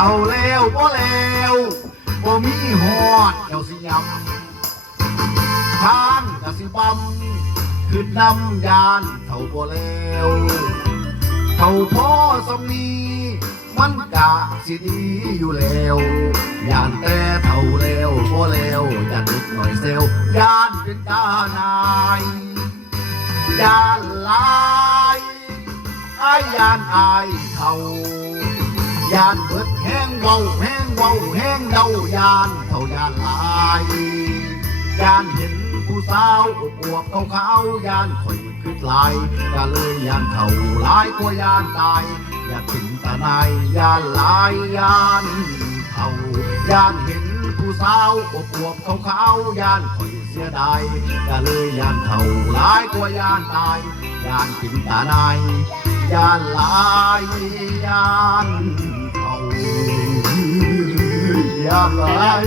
ท่าแล้วบ่แล้วบ่มีหอดเจ้าสิยำทางกะสิบำขึ้นนำยานเท่าบ่แล้วเท่าพ่อสำนีมันกะสิดีอยู่แล้วยานแต่เท่าแล้วบ่แล้วอย่าดึกหน่อยเซลยานเป็นตานายยานลายอายยานอายเท่ายานเบิดแห้งเบาแห้งเบาแห้งเดายานเท่ายานลายยานเห็นผู้สาวอวบขาวๆยานข่อยขึ้นลายก็เลยยานเท่าหลายกว่ายานตายอยากถึงตาในายยานลายยานเท่ายานเห็นผู้สาวอวบขาวๆยานข่อยเสียดายก็เลยยานเท่าหลายกว่ายานตายยานถึงตาในายยานลายยานเท่ายานลาย